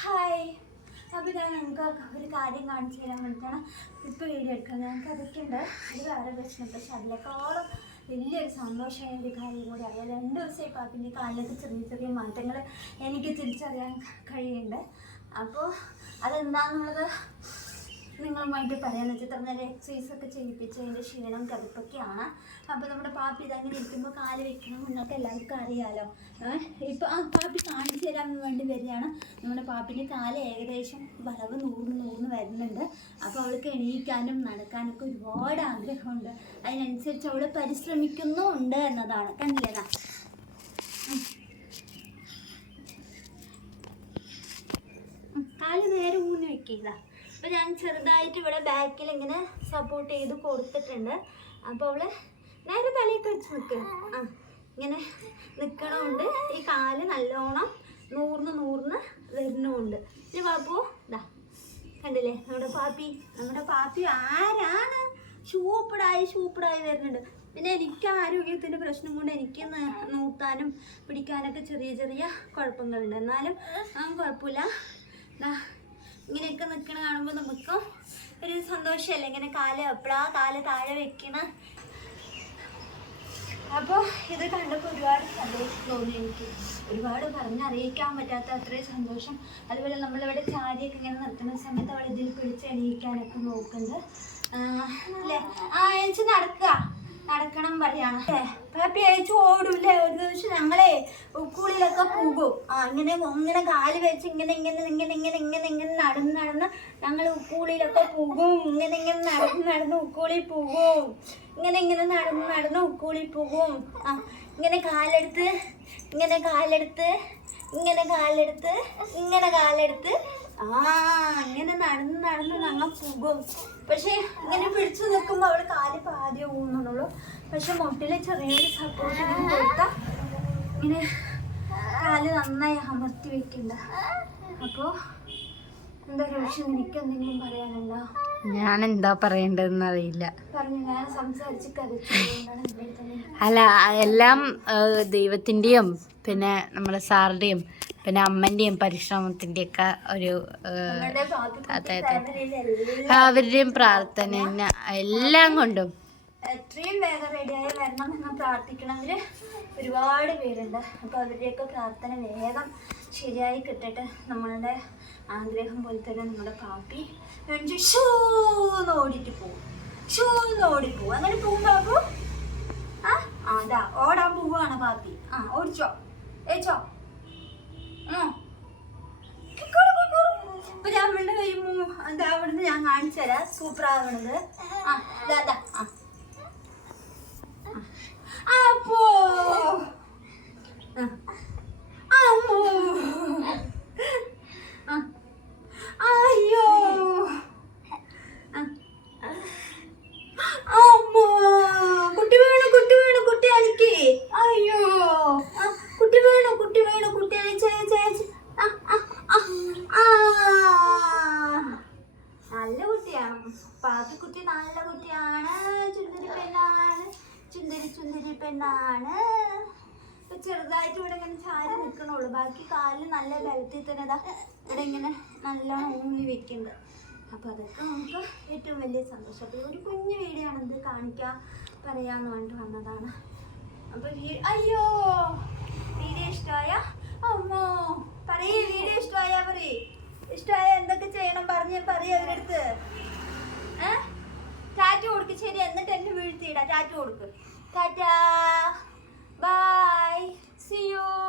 Hi അപ്പോൾ ഞാൻ നിങ്ങൾക്ക് ഒരു കാര്യം കാണിച്ചു തരാൻ വേണ്ടിയിട്ടാണ് ഇപ്പോൾ വീഡിയോ എടുക്കുന്നത്. ഞങ്ങൾക്ക് അതൊക്കെ ഉണ്ട് അത് വേറെ പ്രശ്നം പക്ഷെ അതിനേക്കാളും വലിയൊരു സന്തോഷമായ ഒരു കാര്യം കൂടി അറിയാം. രണ്ട് ദിവസമായി പാപ്പിന്റെ കാലിലൊക്കെ ചെറിയ ചെറിയ മാറ്റങ്ങൾ എനിക്ക് തിരിച്ചറിയാൻ കഴിയുന്നുണ്ട്. അപ്പോൾ അതെന്താണെന്നുള്ളത് നിങ്ങളുമായിട്ട് പറയാന്ന് വെച്ചാൽ ഇത്ര എക്സസൈസ് ഒക്കെ ചെയ്യിപ്പിച്ച് അതിന്റെ ക്ഷീണം കടുപ്പൊക്കെയാണ് അപ്പോൾ നമ്മുടെ പാപ്പി ഇതങ്ങനെ ഇരിക്കുമ്പോൾ കാൽ വെക്കണം. എന്നൊക്കെ എല്ലാവർക്കും അറിയാലോ. ഇപ്പോൾ ആ പാപ്പി കാണിച്ചു തരാൻ വേണ്ടി വരികയാണ്. നമ്മുടെ പാപ്പിന്റെ കാൽ ഏകദേശം വളവ് നൂറിന് നൂറിന് വരുന്നുണ്ട്. അപ്പോൾ അവൾക്ക് എണീക്കാനും നടക്കാനൊക്കെ ഒരുപാട് ആഗ്രഹമുണ്ട്. അതിനനുസരിച്ച് അവൾ പരിശ്രമിക്കുന്നുണ്ട് എന്നതാണ്. കണ്ടില്ലേതാ കാൽ നേരെ വെക്കുക അപ്പോൾ ഞാൻ ചെറുതായിട്ട് ഇവിടെ ബാക്കിൽ ഇങ്ങനെ സപ്പോർട്ട് ചെയ്ത് കൊടുത്തിട്ടുണ്ട്. അപ്പോൾ അവൾ നേരെ തലയൊക്കെ വെച്ച് നിൽക്കുക ആ ഇങ്ങനെ നിൽക്കണമുണ്ട് ഈ കാൽ നല്ലോണം നൂറിന് നൂറിന് വരുന്നുമുണ്ട് ഇനി പാപ്പു ഇതാ കണ്ടില്ലേ? നമ്മുടെ പാപ്പി നമ്മുടെ പാപ്പി ആരാണ്? ഷൂപ്പിടായി ഷൂപ്പിടായി വരുന്നുണ്ട്. പിന്നെ എനിക്ക് ആരോഗ്യത്തിന്റെ പ്രശ്നം കൊണ്ട് എനിക്ക് നൂത്താനും പിടിക്കാനൊക്കെ ചെറിയ ചെറിയ കുഴപ്പങ്ങളുണ്ട്. എന്നാലും ആ കുഴപ്പമില്ല. ഇങ്ങനെയൊക്കെ നിൽക്കണ കാണുമ്പോൾ നമുക്കും ഒരു സന്തോഷമല്ലേ ഇങ്ങനെ കാൽ എപ്പോഴാ കാൽ താഴെ വെക്കണ? അപ്പോൾ ഇത് കണ്ടപ്പോൾ ഒരുപാട് സന്തോഷം തോന്നി എനിക്ക്. ഒരുപാട് പറഞ്ഞറിയിക്കാൻ പറ്റാത്ത അത്രയും സന്തോഷം. അതുപോലെ നമ്മളിവിടെ ചാരിയൊക്കെ ഇങ്ങനെ നിർത്തുന്ന സമയത്ത് അവിടെ ഇതിൽ പിടിച്ച് എണീക്കാനൊക്കെ നോക്കുന്നുണ്ട്. ആ, അല്ലേ? ആ നടക്കുക. നടക്കണം പറയാണ്. പാപ്പി അയച്ചു ഓടൂല്ലേ ഒരു ദിവസം ഞങ്ങളെ പോകും ആ ഇങ്ങനെ ഇങ്ങനെ കാൽ വെച്ച് ഇങ്ങനെ ഇങ്ങനെ ഇങ്ങനെ ഇങ്ങനെ ഇങ്ങനെ ഇങ്ങനെ നടന്ന് നടന്ന് ഞങ്ങൾ ഉക്കൂളിയിലൊക്കെ പോകും. ഇങ്ങനെ ഇങ്ങനെ നടന്ന് നടന്ന് ഉക്കുളിൽ പോകും. ഇങ്ങനെ ഇങ്ങനെ നടന്ന് നടന്ന് ഉക്കുളിൽ പോകും. ആ ഇങ്ങനെ കാലെടുത്ത് ഇങ്ങനെ കാലെടുത്ത് ഇങ്ങനെ കാലെടുത്ത് ഇങ്ങനെ കാലെടുത്ത്. ആ ഇങ്ങനെ നടന്ന് നടന്ന് ഞങ്ങൾ പോകും. പക്ഷെ ഇങ്ങനെ പിടിച്ചു നിൽക്കുമ്പോൾ അവൾ കാൽ പാതി പോകുന്നുള്ളൂ. പക്ഷെ മുട്ടിൽ ചെറിയൊരു സപ്പോർട്ട് കൊടുത്താൽ ഇങ്ങനെ കാൽ നന്നായി അമർത്തി വെക്കണ്ട. അപ്പോൾ എന്താ പക്ഷെ നിനക്ക് എന്തെങ്കിലും പറയാനുണ്ടോ? ഞാൻ എന്താ പറയേണ്ടതെന്ന് അറിയില്ല അല്ല എല്ലാം ദൈവത്തിന്റെയും പിന്നെ നമ്മുടെ സാറിന്റെയും പിന്നെ അമ്മന്റെയും പരിശ്രമത്തിന്റെ ഒക്കെ ഒരു അതായത് അവരുടെയും പ്രാർത്ഥന എല്ലാം കൊണ്ടും എത്രയും വേഗം റെഡിയായി വരണം എന്ന് പ്രാർത്ഥിക്കണവര് ഒരുപാട് പേരുണ്ട്. അപ്പോൾ അവരുടെയൊക്കെ പ്രാർത്ഥന വേഗം ശരിയായി കിട്ടിട്ട്. നമ്മളുടെ ആഗ്രഹം പോലെ തന്നെ നമ്മുടെ പാപ്പി എന്നു ഷൂന്ന് ഓടിയിട്ട് പോവും. ഷൂന്ന് ഓടിപ്പോവും അങ്ങനെ പോവും പാപ്പു. ആ അതാ ഓടാൻ പോവാണ് പാപ്പി. ആ ഓടിച്ചോ. ഏച്ചോ. ഇപ്പൊ ഞാൻ അവളുടെ എന്താ അവിടുന്ന് ഞാൻ കാണിച്ചു തരാം. സൂപ്പർ ആവണത് ആ ദാ, ദാ, ആ അപ്പോ അമ്മോ ആ. അയ്യോ ആ. അമ്മോ കുട്ടി വീണു കുട്ടി വീണു കുട്ടി അടിക്ക് അയ്യോ ആ, കുട്ടി വീണു കുട്ടി വീണു കുട്ടി അയച്ച് അയച്ച് അയച്ച് ആ, ആ, ആ, ആ. നല്ല കുട്ടിയാണ്. കുട്ടി നല്ല കുട്ടിയാണ്. ചുന്ദരി പെണ്ണാണ്. ചുന്ദരി ചുന്ദരി പെണ്ണാണ്. ചെറുതായിട്ട് ഇവിടെ ഇങ്ങനെ ചാരി നിൽക്കണുള്ളൂ ബാക്കി കാലിൽ നല്ല ബലത്തിൽ തന്നെ ഇതാ. ഇവിടെ ഇങ്ങനെ നല്ല ഊന്നി വെക്കുന്നുണ്ട് അപ്പൊ അതൊക്കെ നമുക്ക് ഏറ്റവും വലിയ സന്തോഷം. അപ്പൊ ഒരു കുഞ്ഞു വീഡിയോ ആണ് ഇത് കാണിക്കാൻ പറയാന്ന് പറഞ്ഞിട്ട് വന്നതാണ്. അപ്പൊ അയ്യോ! ടാറ്റ ടാറ്റ. കൊടുക്ക് ബൈ. C U